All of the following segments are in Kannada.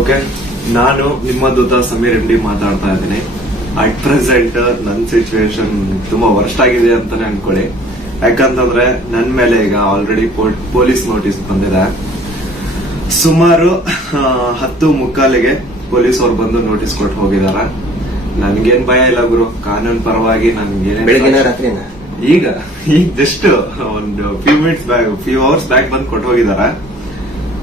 ಓಕೆ ನಾನು ನಿಮ್ಮ ದೂತ ಸಮೀರ್ ಎಂ ಡಿ ಮಾತಾಡ್ತಾ ಇದ್ದೀನಿ. ಅಟ್ ಪ್ರೆಸೆಂಟ್ ನನ್ನ ಸಿಚುವೇಶನ್ ತುಂಬಾ ವರ್ಸ್ಟ್ ಆಗಿದೆ ಅಂತಾನೆ ಅನ್ಕೊಳ್ಳಿ. ಯಾಕಂತಂದ್ರೆ ನನ್ ಮೇಲೆ ಈಗ ಆಲ್ರೆಡಿ ಪೊಲೀಸ್ ನೋಟಿಸ್ ಬಂದಿದೆ. ಸುಮಾರು ಹತ್ತು ಮುಕ್ಕಾಲಿಗೆ ಪೊಲೀಸ್ ಅವ್ರು ಬಂದು ನೋಟಿಸ್ ಕೊಟ್ಟು ಹೋಗಿದಾರ ನನ್ಗೇನ್ ಭಯ ಇಲ್ಲ ಗುರು. ಕಾನೂನು ಪರವಾಗಿ ನನ್ಗೆ ಈಗ ಈಗ ಜಸ್ಟ್ ಒಂದು few minutes back few hours back ಬಂದು ಕೊಟ್ಟು ಹೋಗಿದಾರ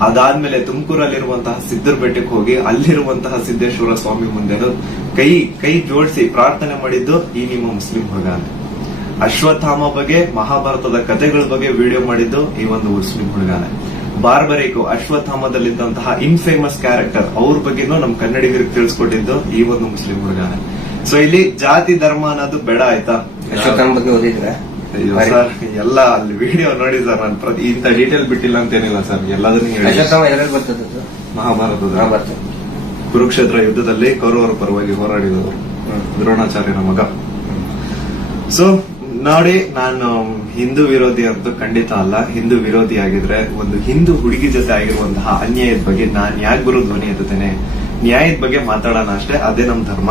ಅದಾದ್ಮೇಲೆ ತುಮಕೂರಲ್ಲಿರುವಂತಹ ಸಿದ್ದರ ಬೆಟ್ಟಕ್ಕೆ ಹೋಗಿ ಅಲ್ಲಿರುವಂತಹ ಸಿದ್ದೇಶ್ವರ ಸ್ವಾಮಿ ಮುಂದೆ ಕೈ ಕೈ ಜೋಡಿಸಿ ಪ್ರಾರ್ಥನೆ ಮಾಡಿದ್ದು ಈ ನಿಮ್ಮ ಮುಸ್ಲಿಂ ಹುಡುಗಾನೆ ಅಶ್ವತ್ಥಾಮ ಬಗ್ಗೆ, ಮಹಾಭಾರತದ ಕಥೆಗಳ ಬಗ್ಗೆ ವಿಡಿಯೋ ಮಾಡಿದ್ದು ಈ ಒಂದು ಮುಸ್ಲಿಂ ಹುಡುಗಾನೆ ಬಾರ್ಬರಿಕು ಅಶ್ವತ್ಥಾಮದಲ್ಲಿದ್ದಂತಹ ಇನ್ಫೇಮಸ್ ಕ್ಯಾರೆಕ್ಟರ್ ಅವ್ರ ಬಗ್ಗೆನೂ ನಮ್ ಕನ್ನಡಿಗರಿಗೆ ತಿಳಿಸ್ಕೊಟ್ಟಿದ್ದು ಈ ಒಂದು ಮುಸ್ಲಿಂ ಹುಡುಗಾನೆ ಸೊ ಇಲ್ಲಿ ಜಾತಿ, ಧರ್ಮ ಅನ್ನೋದು ಬೇಡ ಆಯ್ತಾ? ಅಶ್ವತ್ಥಾಮ ಬಗ್ಗೆ ಓದಿದ್ರ ಅಯ್ಯೋ ಸರ್ ಎಲ್ಲ ಅಲ್ಲಿ ವಿಡಿಯೋ ನೋಡಿ ಸರ್ ನಾನು ಪ್ರತಿ ಇಂತ ಡೀಟೇಲ್ ಬಿಟ್ಟಿಲ್ಲ ಅಂತೇನಿಲ್ಲ ಸರ್ ಎಲ್ಲದನ್ನೂ ಹೇಳಿ. ಮಹಾಭಾರತದ ಹಾ ಕುರುಕ್ಷೇತ್ರ ಯುದ್ಧದಲ್ಲಿ ಕೌರವರ ಪರವಾಗಿ ಹೋರಾಡಿದವರು ದ್ರೋಣಾಚಾರ್ಯನ ಮಗ. ಸೊ ನೋಡಿ ನಾನು ಹಿಂದೂ ವಿರೋಧಿ ಅಂತೂ ಖಂಡಿತ ಅಲ್ಲ. ಹಿಂದೂ ವಿರೋಧಿ ಆಗಿದ್ರೆ ಒಂದು ಹಿಂದೂ ಹುಡುಗಿ ಜೊತೆ ಆಗಿರುವಂತಹ ಅನ್ಯಾಯದ ಬಗ್ಗೆ ನಾನು ಯಾಕೆ ಗುರು ಧ್ವನಿ ಎತ್ತುತ್ತೇನೆ? ನ್ಯಾಯದ ಬಗ್ಗೆ ಮಾತಾಡೋಣ ಅಷ್ಟೇ ಅದೇ ನಮ್ಮ ಧರ್ಮ.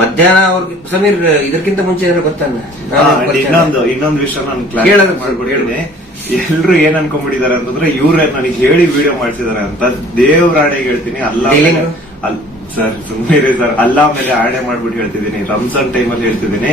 ಮಧ್ಯಾಹ್ನ ಅವ್ರಿಗೆ ಸಮೀರ್ ಇದಕ್ಕಿಂತ ಮುಂಚೆ ಏನೋ ಗೊತ್ತಾನ ಇನ್ನೊಂದು ಇನ್ನೊಂದು ವಿಷಯ ನಾನು ಕ್ಲಾರಿಫೈ ಮಾಡ್ಬಿಡ್ತೀನಿ ಎಲ್ರು ಏನ್ ಅನ್ಕೊಂಡ್ಬಿಟ್ಟಿದ್ದಾರೆ ಅಂತಂದ್ರೆ ಇವ್ರೇ ನನಗೆ ಹೇಳಿ ವಿಡಿಯೋ ಮಾಡ್ಸಿದಾರೆ ಅಂತ ದೇವ್ರ ಆಣೆಗೆ ಹೇಳ್ತೀನಿ. ಅಲ್ಲ? ಸರ್ ಸುಮ್ಮನೆ ಸರ್. ಅಲ್ಲ ಮೇಲೆ ಆಣೆ ಮಾಡ್ಬಿಟ್ಟು ಹೇಳ್ತಿದ್ದೀನಿ. ರಂಜಾನ್ ಟೈಮಲ್ಲಿ ಅಲ್ಲಿ ಹೇಳ್ತಿದ್ದೀನಿ.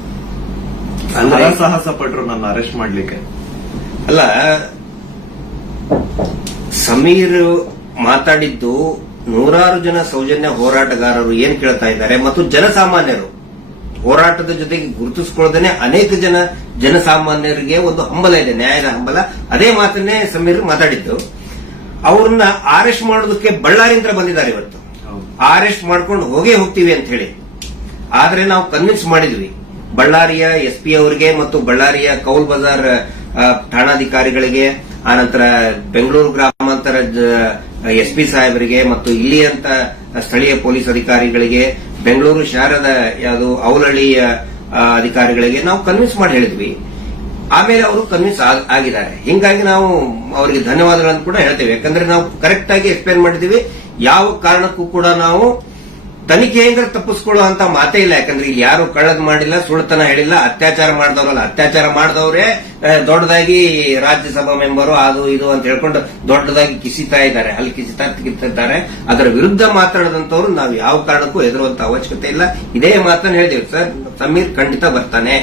ಅಂದ್ರೆ- ಸಾಹಸ ಪಟ್ರು ನನ್ನ ಅರೆಸ್ಟ್ ಮಾಡ್ಲಿಕ್ಕೆ. ಅಲ್ಲ ಸಮೀರ್ ಮಾತಾಡಿದ್ದು ನೂರಾರು ಜನ ಸೌಜನ್ಯ ಹೋರಾಟಗಾರರು ಏನ್ ಕೇಳ್ತಾ ಇದ್ದಾರೆ ಮತ್ತು ಜನಸಾಮಾನ್ಯರು. ಹೋರಾಟದ ಜೊತೆಗೆ ಗುರುತಿಸಿಕೊಳ್ಳದೇನೆ ಅನೇಕ ಜನ ಜನಸಾಮಾನ್ಯರಿಗೆ ಒಂದು ಹಂಬಲ ಇದೆ ನ್ಯಾಯದ ಹಂಬಲ. ಅದೇ ಮಾತನ್ನೇ ಸಮೀರ್ ಮಾತಾಡಿದ್ದು. ಅವ್ರನ್ನ ಅರೆಸ್ಟ್ ಮಾಡೋದಕ್ಕೆ ಬಳ್ಳಾರಿಂದ ಬಂದಿದ್ದಾರೆ ಇವತ್ತು. ಅರೆಸ್ಟ್ ಮಾಡ್ಕೊಂಡು ಹೋಗೇ ಹೋಗ್ತೀವಿ ಅಂತ ಹೇಳಿ. ಆದ್ರೆ ನಾವು ಕನ್ವಿನ್ಸ್ ಮಾಡಿದ್ವಿ. ಬಳ್ಳಾರಿಯ ಎಸ್ಪಿ ಅವರಿಗೆ ಮತ್ತು ಬಳ್ಳಾರಿಯ ಕೌಲ್ ಬಜಾರ್ ಠಾಣಾಧಿಕಾರಿಗಳಿಗೆ ಆನಂತರ ಬೆಂಗಳೂರು ಗ್ರಾಮಾಂತರ ಎಸ್ಪಿ ಸಾಹೇಬರಿಗೆ ಮತ್ತು ಇಲ್ಲಿಯಂತ ಸ್ಥಳೀಯ ಪೊಲೀಸ್ ಅಧಿಕಾರಿಗಳಿಗೆ, ಬೆಂಗಳೂರು ಶಹರದ ಯಾವುದು ಅವಲಹಳ್ಳಿಯ ಅಧಿಕಾರಿಗಳಿಗೆ ನಾವು ಕನ್ವಿನ್ಸ್ ಮಾಡಿ ಹೇಳಿದ್ವಿ. ಆಮೇಲೆ ಅವರು ಕನ್ವಿನ್ಸ್ ಆಗಿದ್ದಾರೆ. ಹಿಂಗಾಗಿ ನಾವು ಅವರಿಗೆ ಧನ್ಯವಾದಗಳನ್ನು ಕೂಡ ಹೇಳ್ತೇವೆ. ಯಾಕಂದ್ರೆ ನಾವು ಕರೆಕ್ಟ್ ಆಗಿ ಎಕ್ಸ್ಪ್ಲೇನ್ ಮಾಡಿದೀವಿ ಯಾವ ಕಾರಣಕ್ಕೂ ಕೂಡ ನಾವು ತನಿಖೆಯಿಂದ ತಪ್ಪಿಸ್ಕೊಳ್ಳೋ ಅಂತ ಮಾತೇ ಇಲ್ಲ, ಯಾಕಂದ್ರೆ ಇಲ್ಲಿ ಯಾರು ಕಳ್ಳದ್ ಮಾಡಿಲ್ಲ ಸುಳ್ತನ ಹೇಳಿಲ್ಲ, ಅತ್ಯಾಚಾರ ಮಾಡಿದವರಲ್ಲ. ಅತ್ಯಾಚಾರ ಮಾಡಿದವರೇ ದೊಡ್ಡದಾಗಿ ರಾಜ್ಯಸಭಾ ಮೆಂಬರು ಅದು ಇದು ಅಂತ ಹೇಳ್ಕೊಂಡು ದೊಡ್ಡದಾಗಿ ಕಿಸಿತಾ ಇದ್ದಾರೆ. ಅಲ್ಲಿ ಕಿಸಿತಾ ಕಿತ್ತಿದ್ದಾರೆ. ಅದರ ವಿರುದ್ಧ ಮಾತಾಡದಂತವ್ರು ನಾವು ಯಾವ ಕಾರಣಕ್ಕೂ ಎದುರುವಂತ ಅವಶ್ಯಕತೆ ಇಲ್ಲ. ಇದೇ ಮಾತನ್ನು ಹೇಳಿದೇವೆ ಸರ್, ಸಮೀರ್ ಖಂಡಿತ ಬರ್ತಾನೆ.